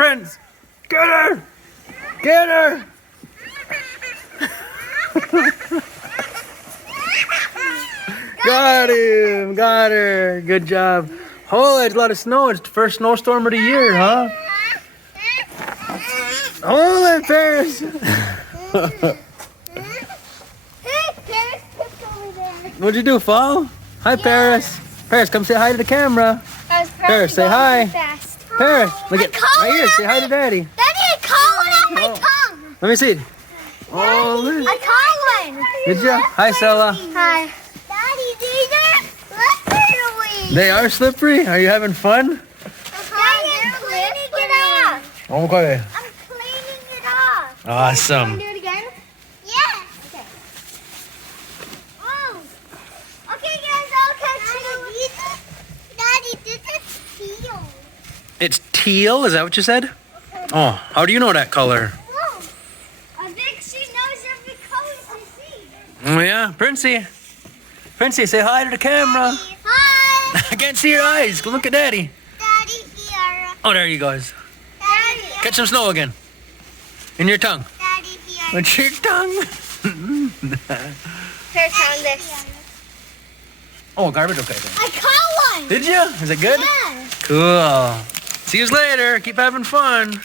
Prince. Get her. Get her. Got him. Got her. Good job. Holy, it's a lot of snow. It's the first snowstorm of the year, huh? Hold it, Paris. What'd you do, fall? Hi, Paris. Paris, come say hi to the camera. Paris, say hi. Paris, look at right here. Say hi to Daddy. Daddy, I caught one on my tongue. Let me see it. Oh, I caught one. did you? Hi, Stella. Hi. Daddy, these are slippery. They are slippery. Are you having fun? Daddy, I'm cleaning it off. Okay. I'm cleaning it off. Awesome. Do it again? Yeah. Okay. Oh. Okay, guys, I'll catch you. Daddy, this is teal. It's teal. Is that what you said? Oh, how do you know that color? Oh. I think she knows every color she sees. Oh yeah, Princey. Princey, say hi to the camera. Hi. I can't see your eyes. Look at Daddy. Daddy here. Oh, there he goes. Daddy. Catch some snow again. In your tongue. Daddy here. What's your tongue? Here, found this. Oh, garbage. Okay. I caught one. Did you? Is it good? Yeah. Cool. See you later. Keep having fun.